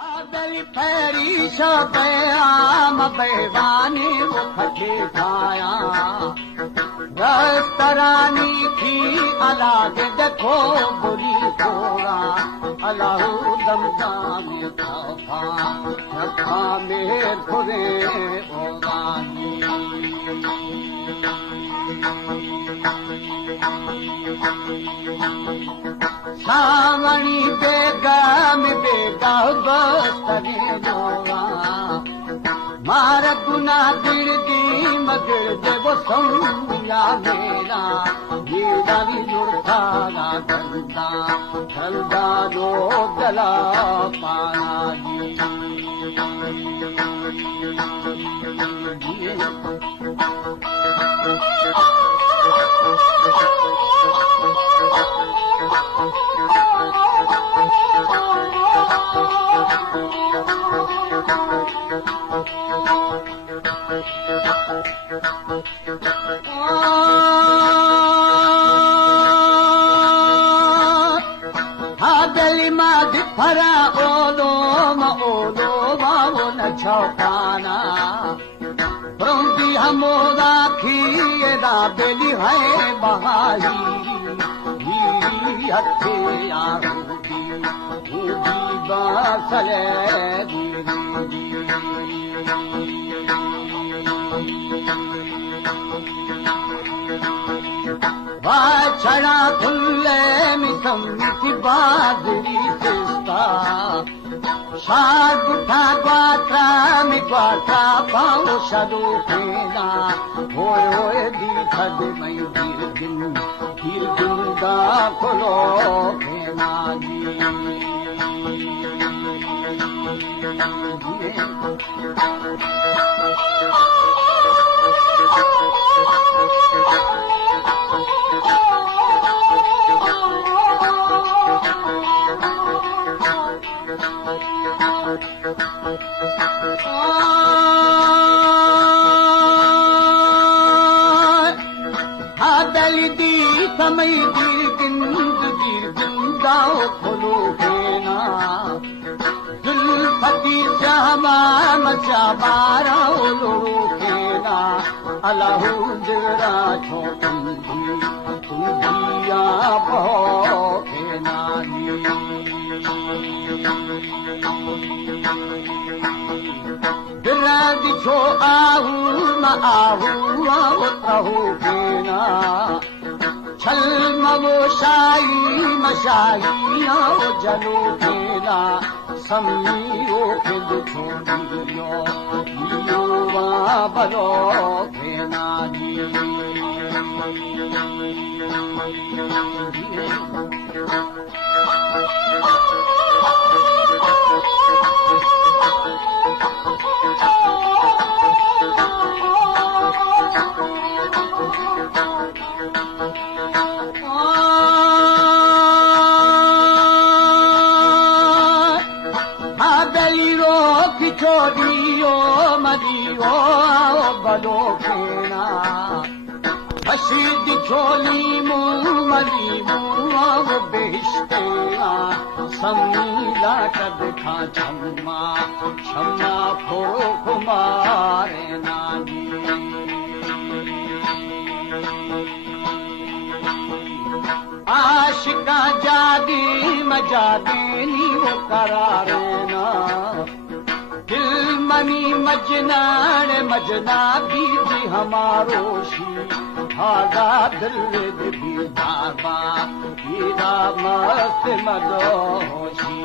दिल पैरी शबयाम बेवानी वो खटे खाया रस्तरानी थी अलाग देखो बुरी थोड़ा अलाहू दमदा में था में खुरे ओगानी सावणी बेगम बेगा बस्तरे जोड़ा मार गुना गिरदी मगर देवो संगिया मेरा गिरदा भी जुड़ता ना गंदा गंदा जो गला पाना भरा ओलो बाबो न छौकाना प्रोंदी हमोदा खीरा बेली है बहाई हथे आरूदी बासले छड़ा खुले मिसम की बादरी सिस्ता शाग उठा ग्वात्रा में ग्वात्रा पाओ शरू फेना होए होए दी खद मई दिल दा खुलो फेना समय जिंदगी जिंदाओ खोलो फेना जुल्फती जहमा मचा बाराओ लो फेना अलाहू जरा छोटिया बहो फेना दिला दिछो आहू न आहू आहू फेना छल मवो शाही मशाही आओ जलो केला समीरो के छोड़ियो यो बलो फेना छोड़ियो मरियो बलो फेना हसीद छोली मुँह मरी मुँह बेहिश्तेना समीला कद खा छम्मा छम्मा फो कुमारे नानी आशिका जादी मजा देनी वो करारे ना दिल मनी मजनान मजना बीती हमारो शी भागा दिल भी दाबा हीरा मस्त मदोशी